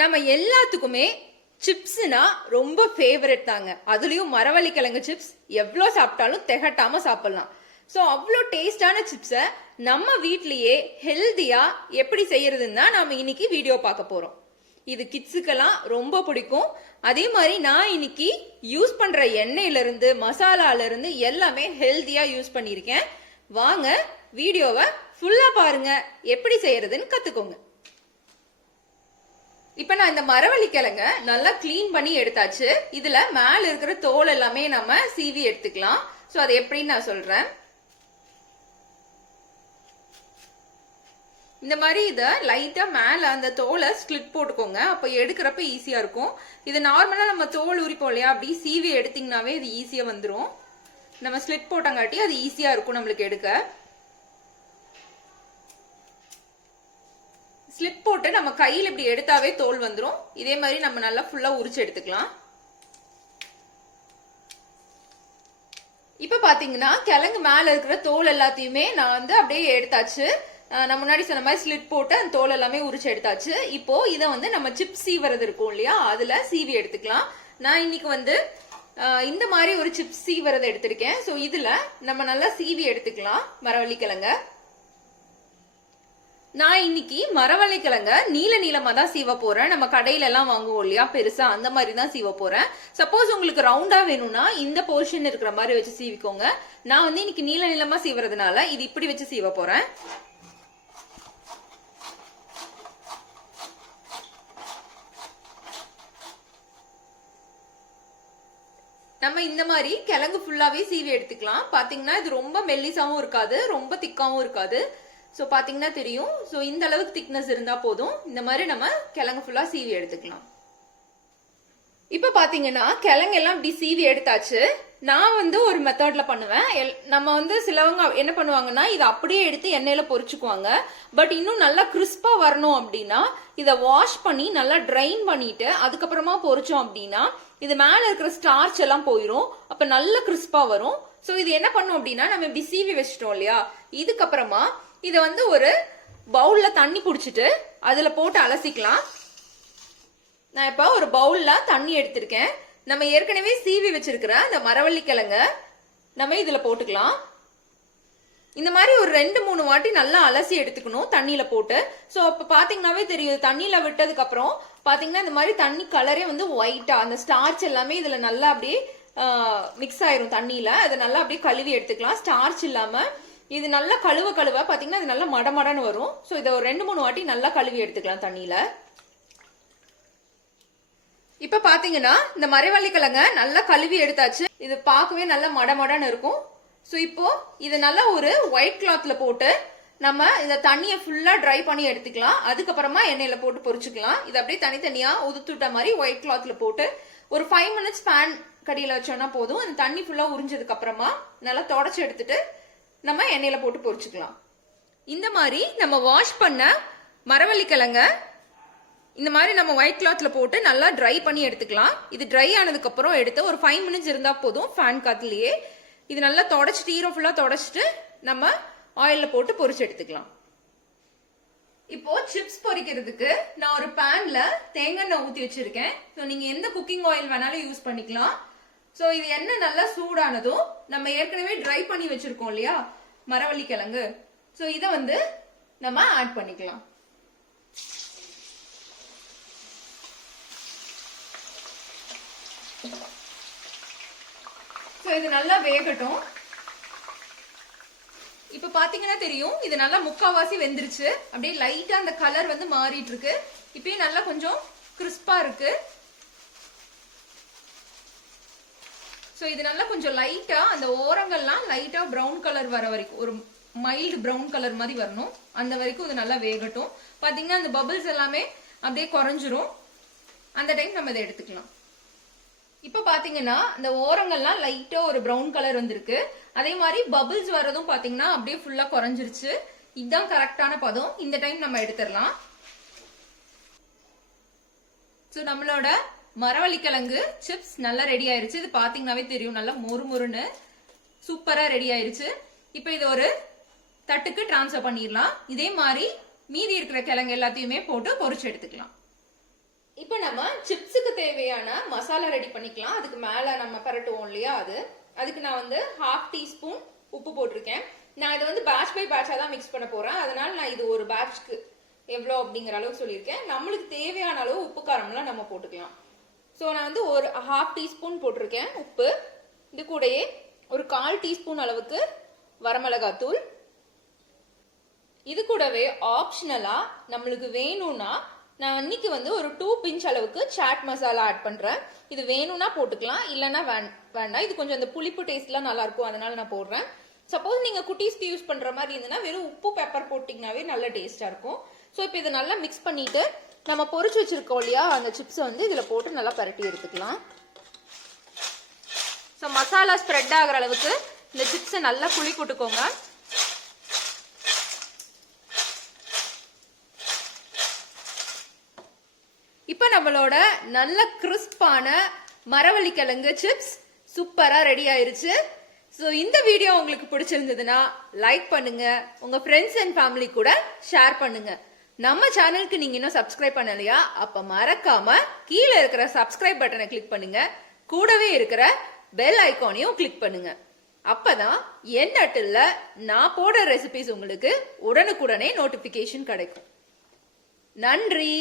நம்ம எல்லாத்துக்குமே சிப்ஸ்னா ரொம்ப ஃபேவரட் தாங்க. அதுலயும் மரவள்ளி கிழங்கு சிப்ஸ் எவ்வளோ சாப்பிட்டாலும் திகட்டாம சாப்பிடலாம். ஸோ அவ்வளோ டேஸ்டான சிப்ஸை நம்ம வீட்லயே ஹெல்தியா எப்படி செய்யறதுன்னு தான் நாம இன்னைக்கு வீடியோ பார்க்க போறோம். இது கிட்ஸுக்கெல்லாம் ரொம்ப பிடிக்கும். அதே மாதிரி நான் இன்னைக்கு யூஸ் பண்ற எண்ணெயில இருந்து மசாலால இருந்து எல்லாமே ஹெல்தியா யூஸ் பண்ணியிருக்கேன். வாங்க வீடியோவை ஃபுல்லா பாருங்க, எப்படி செய்யறதுன்னு கத்துக்கோங்க. இப்ப நான் இந்த மரவள்ளி கிழங்க நல்லா கிளீன் பண்ணி எடுத்தாச்சு. இதுல மேல இருக்கிற தோல் எல்லாமே நம்ம சீவி எடுத்துக்கலாம். சோ அது எப்படின்னு நான் சொல்றேன். இந்த மாதிரி இத லைட்டா மேல அந்த தோலை ஸ்கிளிட் போட்டுக்கோங்க. அப்ப எடுக்கிறப்ப ஈஸியா இருக்கும். இது நார்மலா நம்ம தோல் உரிப்போம் இல்லையா, அப்படி சீவி எடுத்தீங்கன்னாவே இது ஈஸியா வந்துடும். நம்ம ஸ்லிட் போட்டங்காட்டி அது ஈஸியா இருக்கும் நம்மளுக்கு எடுக்க. ஸ்லிப் போட்டு நம்ம கையில் இப்படி எடுத்தாவே தோல் வந்துடும். இதே மாதிரி நம்ம நல்லா ஃபுல்லா உரிச்சு எடுத்துக்கலாம். இப்ப பாத்தீங்கன்னா கிழங்கு மேல இருக்கிற தோல் எல்லாத்தையுமே நான் வந்து அப்படியே எடுத்தாச்சு. நான் முன்னாடி சொன்ன மாதிரி ஸ்லிட் போட்டு அந்த தோல் எல்லாமே உரிச்சு எடுத்தாச்சு. இப்போ இதை வந்து நம்ம சிப்ஸ் சீவறது இருக்கும் இல்லையா, அதுல சீவி எடுத்துக்கலாம். நான் இன்னைக்கு வந்து இந்த மாதிரி ஒரு சிப்ஸ் சீவறதை எடுத்திருக்கேன். ஸோ இதுல நம்ம நல்லா சீவி எடுத்துக்கலாம் மரவள்ளி கிழங்க. நான் இன்னைக்கு மரவள்ளி கிழங்க நீல நீளமா தான் சீவ போறேன். நம்ம கடையில எல்லாம் வாங்குவோம் இல்லையா பெருசா, அந்த மாதிரி தான் சீவ போறேன். சப்போஸ் உங்களுக்கு ரவுண்டா வேணும்னா இந்த போர்ஷன் இருக்கிற மாதிரி வச்சு சீவிக்கோங்க. நான் வந்து இன்னைக்கு நீல நீளமா சீவறதுனால இது இப்படி வச்சு சீவ போறேன். நம்ம இந்த மாதிரி கிழங்கு ஃபுல்லாவே சீவி எடுத்துக்கலாம். பாத்தீங்கன்னா இது ரொம்ப மெல்லிசாவும் இருக்காது, ரொம்ப திக்காவும் இருக்காது. சோ பாத்தீங்கன்னா தெரியும். சோ இந்த அளவுக்கு திக்னஸ் இருந்தா போதும். இந்த மாதிரி நம்ம கிழங்கு ஃபுல்லா சீவி எடுத்துக்கலாம். இப்ப பாத்தீங்கன்னா கிழங்கு எல்லாம் இப்படி சீவி எடுத்தாச்சு. நான் வந்து ஒரு மெத்தட்ல பண்ணுவேன். நம்ம வந்து சிலவங்க என்ன பண்ணுவாங்கன்னா இதை அப்படியே எடுத்து எண்ணெயில பொரிச்சுக்குவாங்க. பட் இன்னும் நல்லா கிறிஸ்பா வரணும் அப்படின்னா இதை வாஷ் பண்ணி நல்லா ட்ரைன் பண்ணிட்டு அதுக்கப்புறமா பொரிச்சோம் அப்படின்னா இது மேல இருக்கிற ஸ்டார்ச் எல்லாம் போயிடும். அப்ப நல்ல கிறிஸ்பா வரும். சோ இது என்ன பண்ணும் அப்படின்னா நம்ம இப்படி சீவி வச்சிட்டோம் இல்லையா, இதுக்கப்புறமா இத வந்து ஒரு பவுல்ல தண்ணி புடிச்சிட்டு அதுல போட்டு அலசிக்கலாம். நான் இப்ப ஒரு பவுல்ல தண்ணி எடுத்திருக்கேன். நம்ம ஏற்கனவே சீவி வச்சிருக்கிற அந்த மரவள்ளி கிழங்க நம்ம இதுல போட்டுக்கலாம். இந்த மாதிரி ஒரு 2-3 வாட்டி நல்லா அலசி எடுத்துக்கணும் தண்ணியில போட்டு. சோ அப்ப பாத்தீங்கன்னாவே தெரியும், தண்ணியில விட்டதுக்கு அப்புறம் பாத்தீங்கன்னா இந்த மாதிரி தண்ணி கலரே வந்து ஒயிட்டா அந்த ஸ்டார்ச் எல்லாமே இதுல நல்லா அப்படியே மிக்ஸ் ஆயிரும் தண்ணியில. அதை நல்லா அப்படியே கழுவி எடுத்துக்கலாம். ஸ்டார்ச் இல்லாம இது நல்லா கழுவ பாத்தீங்கன்னா அது நல்லா மடமடன்னு வரும். சோ இதை ஒரு 2-3 வாட்டி நல்லா கழுவி எடுத்துக்கலாம் தண்ணியில. இப்ப பாத்தீங்கன்னா இந்த மரவள்ளி கிழங்க நல்லா கழுவி எடுத்தாச்சு. இது பார்க்கவே நல்லா மடமடன்னு இருக்கும். சோ இப்போ இது நல்லா ஒரு ஒயிட் கிளாத்ல போட்டு நம்ம இந்த தண்ணியை ஃபுல்லா ட்ரை பண்ணி எடுத்துக்கலாம். அதுக்கப்புறமா எண்ணெயில போட்டு பொரிச்சுக்கலாம். இது அப்படியே தனித்தனியா உதுத்துட்ட மாதிரி ஒயிட் கிளாத்ல போட்டு ஒரு 5 மினிட்ஸ் பேன் கடியில வச்சோம்னா போதும். அந்த தண்ணி ஃபுல்லா உறிஞ்சதுக்கு அப்புறமா நல்லா தொடச்சு எடுத்துட்டு நம்ம எண்ணெயில போட்டு பொரிச்சுக்கலாம். இந்த மாதிரி நம்ம வாஷ் பண்ண மரவள்ளி கிழங்க இந்த மாதிரி நம்ம ஒயிட் கிளாத்ல போட்டு நல்லா ட்ரை பண்ணி எடுத்துக்கலாம். இது ட்ரை ஆனதுக்கு அப்புறம் எடுத்து ஒரு 5 மினிட்ஸ் இருந்தா போதும் ஃபேன் காத்துலயே. இது நல்லா தொடச்சிட்டு ஈரம் ஃபுல்லா தொடச்சிட்டு நம்ம ஆயில்ல போட்டு பொரிச்சு எடுத்துக்கலாம். இப்போ சிப்ஸ் பொரிக்கிறதுக்கு நான் ஒரு பேன்ல தேங்காய் எண்ணெய் ஊத்தி வச்சிருக்கேன். ஸோ நீங்க எந்த குக்கிங் ஆயில் வேணாலும் யூஸ் பண்ணிக்கலாம். ஸோ இது எண்ணெய் நல்லா சூடானதும் நம்ம ஏற்கனவே ட்ரை பண்ணி வச்சிருக்கோம் இல்லையா மரவள்ளி கிழங்கு, ஸோ இதை வந்து நம்ம ஆட் பண்ணிக்கலாம். ஸோ இது நல்லா வேகட்டும். இப்ப பாத்தீங்கன்னா தெரியும் இது நல்லா முக்காவாசி வெந்துருச்சு. அப்படியே லைட்டா அந்த கலர் வந்து மாறிட்டு இருக்கு. இப்பயும் நல்லா கொஞ்சம் கிறிஸ்பா இருக்கு. சோ இது நல்லா கொஞ்சம் லைட்டா அந்த ஓரங்கள்லாம் லைட்டா பிரவுன் கலர் வர வரைக்கும், ஒரு மைல்டு பிரவுன் கலர் மாதிரி வரணும். அந்த வரைக்கும் இது நல்லா வேகட்டும். பாத்தீங்கன்னா அந்த பபிள்ஸ் எல்லாமே அப்படியே குறைஞ்சிரும். அந்த டைம் நம்ம இதை எடுத்துக்கலாம். இப்ப பாத்தீங்கன்னா இந்த ஓரங்கள்லாம் லைட்டா ஒரு பிரவுன் கலர் வந்திருக்கு. அதே மாதிரி பபிள்ஸ் வரதும் பாத்தீங்கன்னா அப்படியே ஃபுல்லா குறைஞ்சிருச்சு. இதுதான் கரெக்டான பதம். இந்த டைம் நம்ம எடுத்துடலாம். சோ நம்மளோட மரவள்ளி கிழங்கு சிப்ஸ் நல்லா ரெடி ஆயிருச்சு. இது பாத்தீங்கன்னாவே தெரியும் நல்லா மொறுமொறுன்னு சூப்பரா ரெடி ஆயிருச்சு. இப்ப இது ஒரு தட்டுக்கு டிரான்ஸ்ஃபர் பண்ணிடலாம். இதே மாதிரி மீதி இருக்கிற கிழங்கு எல்லாத்தையுமே போட்டு பொரிச்சு எடுத்துக்கலாம். இப்போ நம்ம சிப்ஸுக்கு தேவையான மசாலா ரெடி பண்ணிக்கலாம். அதுக்கு மேல நம்ம பரட்டுவோம் இல்லையா, அதுக்கு நான் வந்து 1/2 டீஸ்பூன் உப்பு போட்டிருக்கேன். நான் இதை வந்து பேட்ச் பை பேட்சா தான் மிக்ஸ் பண்ண போறேன். அதனால நான் இது ஒரு பேட்ச்க்கு எவ்வளோ அப்படிங்கிற அளவு சொல்லியிருக்கேன். நம்மளுக்கு தேவையான அளவு உப்பு காரம்லாம் நம்ம போட்டுக்கலாம். ஸோ நான் வந்து ஒரு 1/2 டீஸ்பூன் போட்டிருக்கேன் உப்பு. இது கூடயே ஒரு 1/4 டீஸ்பூன் அளவுக்கு வரமிளகாத்தூள். இது கூடவே ஆப்ஷனலா நம்மளுக்கு வேணும்னா நான் அன்னைக்கு வந்து ஒரு 2 பிஞ்ச் அளவுக்கு சாட் மசாலா ஆட் பண்றேன். இது வேணும்னா போட்டுக்கலாம், இல்லைன்னா வேண்டாம். இது கொஞ்சம் அந்த புளிப்பு டேஸ்ட்லாம் நல்லா இருக்கும், அதனால நான் போடுறேன். சப்போஸ் நீங்க குட்டீஸ்க்கு யூஸ் பண்ற மாதிரி இருந்ததுன்னா வெறும் உப்பு பெப்பர் போட்டிங்கனாவே நல்ல டேஸ்டா இருக்கும். ஸோ இப்போ இதை நல்லா மிக்ஸ் பண்ணிட்டு நம்ம பொரிச்சு வச்சிருக்கோம் இல்லையா அந்த சிப்ஸை வந்து இதுல போட்டு நல்லா பரட்டி எடுத்துக்கலாம். ஸோ மசாலா ஸ்ப்ரெட் ஆகிற அளவுக்கு இந்த சிப்ஸை நல்லா குழி கொட்டுக்கோங்க. இப்போ நம்மளோட நல்ல கிறிஸ்பான மரவள்ளி கிழங்கு சிப்ஸ் சூப்பரா ரெடி ஆயிருச்சு. ஸோ இந்த வீடியோ உங்களுக்கு பிடிச்சிருந்ததுன்னா லைக் பண்ணுங்க, உங்க ஃப்ரெண்ட்ஸ் அண்ட் ஃபேமிலி கூட ஷேர் பண்ணுங்க. நம்ம சேனலுக்கு நீங்க இன்னும் சப்ஸ்கிரைப் பண்ணலையா, அப்ப மறக்காம கீழே இருக்கிற சப்ஸ்கிரைப் பட்டனை கிளிக் பண்ணுங்க. கூடவே இருக்கிற பெல் ஐகானையும் கிளிக் பண்ணுங்க. அப்பதான் என் நட்டில் நான் போடுற ரெசிபிஸ் உங்களுக்கு உடனுக்குடனே நோட்டிபிகேஷன் கிடைக்கும். நன்றி.